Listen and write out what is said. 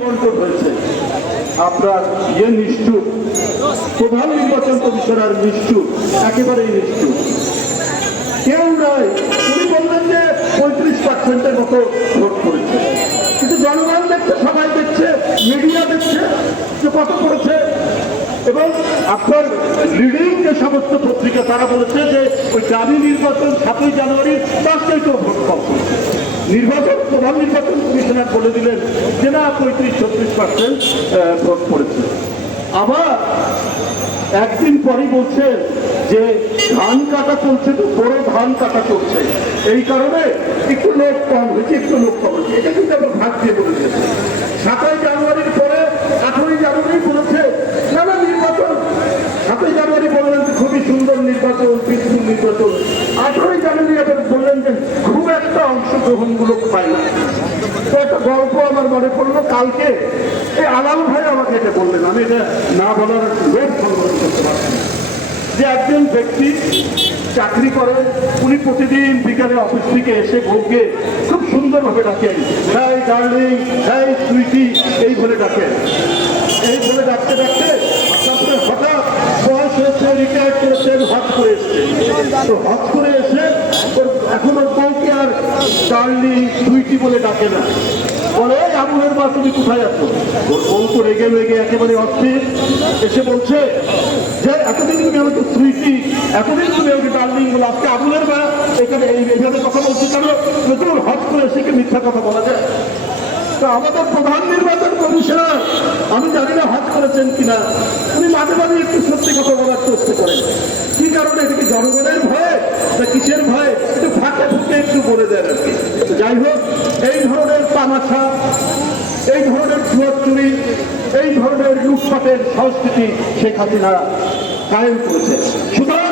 বন্টন হয়েছে। আপনার নিষ্ঠুর প্রধান নির্বাচন কমিশনার নিষ্ঠুর, একেবারেই নিষ্ঠুর। কেউ নয়, উনি বললেন যে 35%-এর মতো ভোট করেছে, কিন্তু জনগণ দেখছে, সবাই দেখছে, মিডিয়া দেখছে যে কত করেছে। এবং আপনার লিডিং যে সমস্ত পত্রিকা তারা বলেছে যে ওই দাবি নির্বাচন 7ই জানুয়ারির 5 তারিখেও ভোট কম করেছে। প্রধান নির্বাচন কমিশনার বলে দিলেন যে না 35-36% ভোট পড়েছে। আবার একদিন পরই বলছে যে ধান কাটা চলছে, তো বড় ধান কাটা চলছে, এই কারণে একটু লোক কম হয়েছে, একটু লোক কম হয়েছে। এটা কিন্তু আমরা ভাগ দিয়ে বলে দিয়েছে। 7ই জানুয়ারির পরে 18ই জানুয়ারি বলেছে না না নির্বাচন, 7ই জানুয়ারি বললেন যে খুবই সুন্দর নির্বাচন, পিসফুল নির্বাচন। 18ই জানুয়ারি আবার বললেন যে খুব একটা অংশগ্রহণমূলক পায় না। তো একটা গল্প আমার মনে পড়লো, কালকে এই আলাল ভাই আমাকে এটা বললেন, আমি এটা না বলার লোভ সংগ্রহ করতে পারছি না। যে একজন ব্যক্তি চাকরি করে, উনি প্রতিদিন বিকালে অফিস থেকে এসে বউকে খুব সুন্দরভাবে ডাকেন, হ্যাঁ ডার্লিং, হ্যাঁ সুইটি, এই বলে ডাকেন। এই বলে ডাকতে ডাকতে তারপরে হঠাৎ বয়স হয়েছে, রিটায়ার করেছে, হজ করে এসছে। তো হজ করে এসে এখন ওর বউকে আর ডার্লিং সুইটি বলে ডাকে না, বলে আবুলের মা তুমি কোথায় আছো। ওর বউ তো রেগে রেগে একেবারে অস্থির, এসে বলছে যে এতদিন তুমি আমাকে সুইটি, এতদিন তুমি আমাকে ডার্লিং বলে, আজকে আবুলের মা এখানে এইভাবে কথা বলছি কেন? নতুন হজ করে এসে কি মিথ্যা কথা বলা যায়? তো আমাদের প্রধান নির্বাচন কমিশনার, আমি জানি না হজ করেছেন কিনা, উনি মাঝে মাঝে একটু সত্যি কথা বলার চেষ্টা করেন। কি কারণে? এটা কি জনগণের ভয়ে না কিসের ভয়ে? একটু ফাঁকে ফুঁকে একটু বলে দেন আর কি। যাই হোক, এই ধরনের তামাশা, এই ধরনের জুয়া চুরি, এই ধরনের লুটপাটের সংস্কৃতি শেখ হাসিনা কায়েম করেছে। সুতরাং